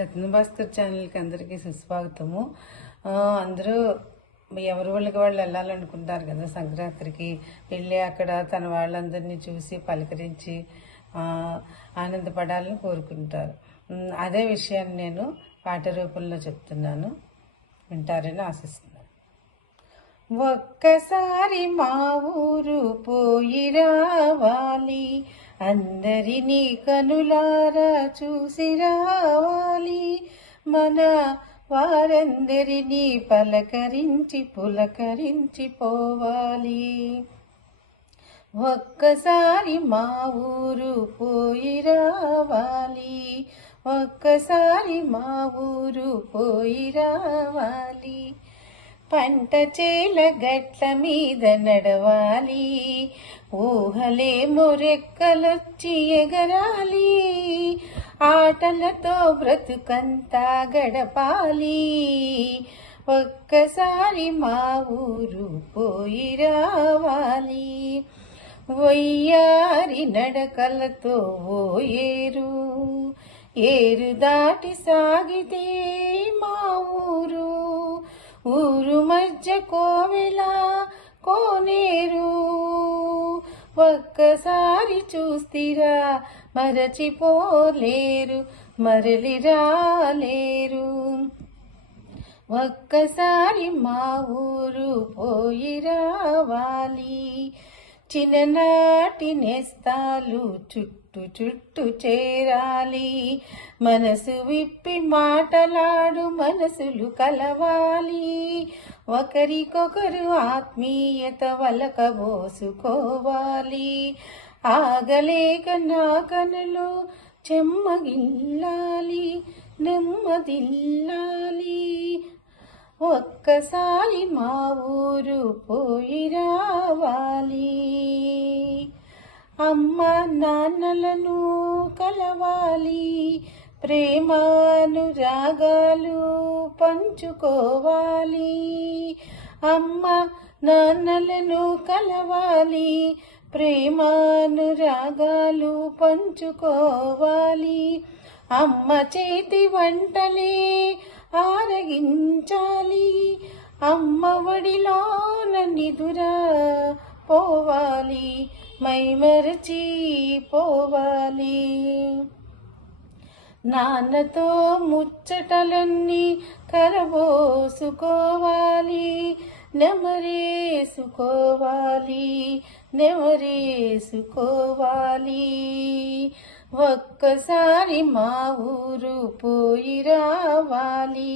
రత్నభాస్కర్ ఛానల్కి అందరికీ సుస్వాగతము. అందరూ ఎవరి వాళ్ళకి వాళ్ళు వెళ్ళాలనుకుంటారు కదా సంక్రాంతికి. వెళ్ళి అక్కడ తన వాళ్ళందరినీ చూసి పలకరించి ఆనందపడాలని కోరుకుంటారు. అదే విషయాన్ని నేను పాట రూపంలో చెప్తున్నాను, వింటారని ఆశిస్తున్నాను. ఒక్కసారి మా ఊరు పోయి రావాలి, అందరినీ కనులారా చూసి రావాలి, మన వారందరినీ పలకరించి పులకరించి పోవాలి. ఒక్కసారి మా ఊరు పోయి రావాలి, ఒక్కసారి మా ఊరు పోయి రావాలి, పంట చేల గట్ల మీద నడవాలి, ఊహలేమో రెక్కలొచ్చి ఎగరాలి, ఆటలతో బ్రతుకంతా గడపాలి. ఒక్కసారి మా ఊరు పోయి రావాలి, వయ్యారి నడకలతో ఓ ఏరు, ఏరు దాటి సాగితే మా ఊరు, ఊరు మధ్య కోవెల కోనేరు, ఒక్కసారి చూస్తిరా మరచిపోలేరు, మరలి రాలేరు. ఒక్కసారి మా ఊరు పోయి రావాలి, చిన్ననాటి నేస్తాలు చుట్టు చుట్టు చేరాలి, మనసు విప్పి మాటలాడు మనసులు కలవాలి, ఒకరికొకరు ఆత్మీయత వలకబోసుకోవాలి, ఆగలేక నా కనులు చెమ్మగిల్లాలి, నెమ్మదిల్లాలి. ఒక్కసారి మా ఊరు పోయి రావాలి, అమ్మ నాన్నలను కలవాలి, ప్రేమానురాగాలు పంచుకోవాలి, అమ్మ నాన్నలను కలవాలి, ప్రేమానురాగాలు పంచుకోవాలి, అమ్మ చేతి వంటలే ఆరగించాలి, అమ్మ ఒడిలోన నిదురా పోవాలి, మైమరచి పోవాలి, నాన్నతో ముచ్చటలన్నీ కరబోసుకోవాలి, నెమరేసుకోవాలి, నెమరేసుకోవాలి. ఒక్కసారి మా ఊరు పోయి రావాలి,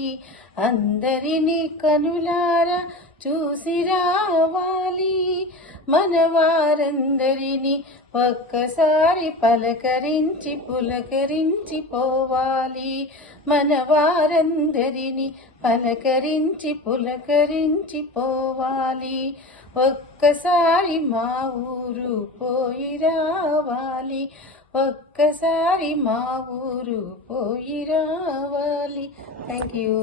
అందరినీ కనులారా చూసి రావాలి, మన వారందరినీ ఒక్కసారి పలకరించి పులకరించి పోవాలి, మన వారందరినీ పలకరించి పులకరించి పోవాలి. ఒక్కసారి మా ఊరు పోయి రావాలి, ఒక్కసారి మా ఊరు పోయి రావాలి. Thank you.